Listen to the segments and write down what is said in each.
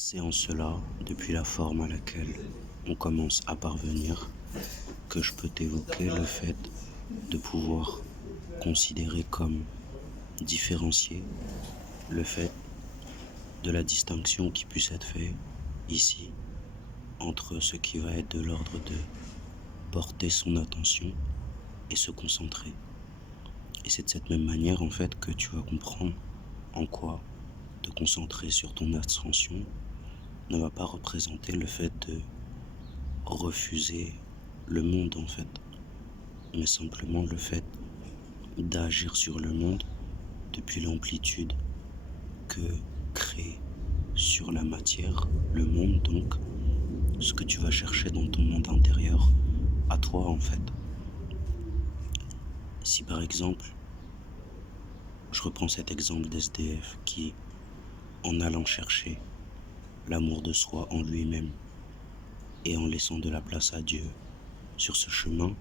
C'est en cela, depuis la forme à laquelle on commence à parvenir, que je peux t'évoquer le fait de pouvoir considérer comme différencier le fait de la distinction qui puisse être faite ici entre ce qui va être de l'ordre de porter son attention et se concentrer. Et c'est de cette même manière en fait que tu vas comprendre en quoi te concentrer sur ton attention ne va pas représenter le fait de refuser le monde en fait, mais simplement le fait d'agir sur le monde depuis l'amplitude que crée sur la matière le monde, donc ce que tu vas chercher dans ton monde intérieur à toi en fait. Si par exemple, je reprends cet exemple d'SDF qui, en allant chercher l'amour de soi en lui-même et en laissant de la place à Dieu sur ce chemin,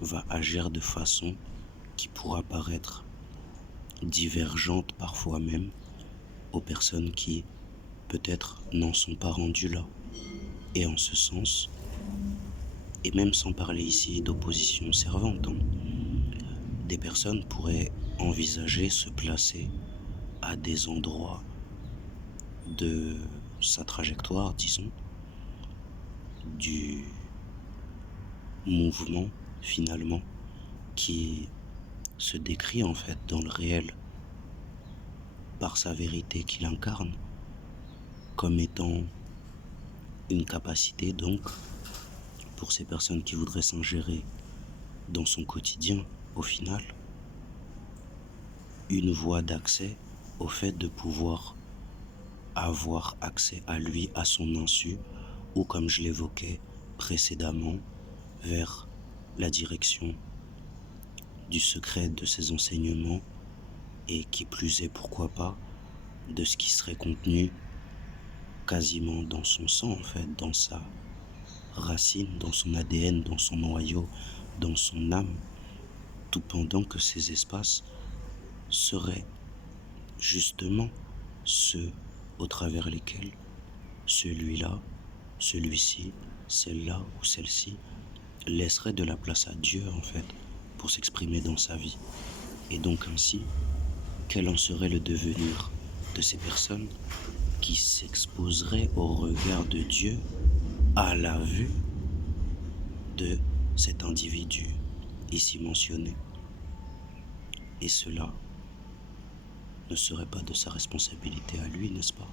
va agir de façon qui pourra paraître divergente parfois même aux personnes qui peut-être n'en sont pas rendues là. Et en ce sens, et même sans parler ici d'opposition servante, des personnes pourraient envisager se placer à des endroits de sa trajectoire, disons, du mouvement finalement qui se décrit en fait dans le réel par sa vérité qu'il incarne comme étant une capacité donc pour ces personnes qui voudraient s'ingérer dans son quotidien au final, une voie d'accès au fait de pouvoir avoir accès à lui à son insu ou comme je l'évoquais précédemment vers la direction du secret de ses enseignements et qui plus est pourquoi pas de ce qui serait contenu quasiment dans son sang en fait, dans sa racine, dans son ADN, dans son noyau, dans son âme, tout pendant que ces espaces seraient justement ceux au travers lesquels celui-là, celui-ci, celle-là ou celle-ci laisserait de la place à Dieu en fait pour s'exprimer dans sa vie. Et donc ainsi, quel en serait le devenir de ces personnes qui s'exposeraient au regard de Dieu à la vue de cet individu ici mentionné. Et cela ne serait pas de sa responsabilité à lui, n'est-ce pas?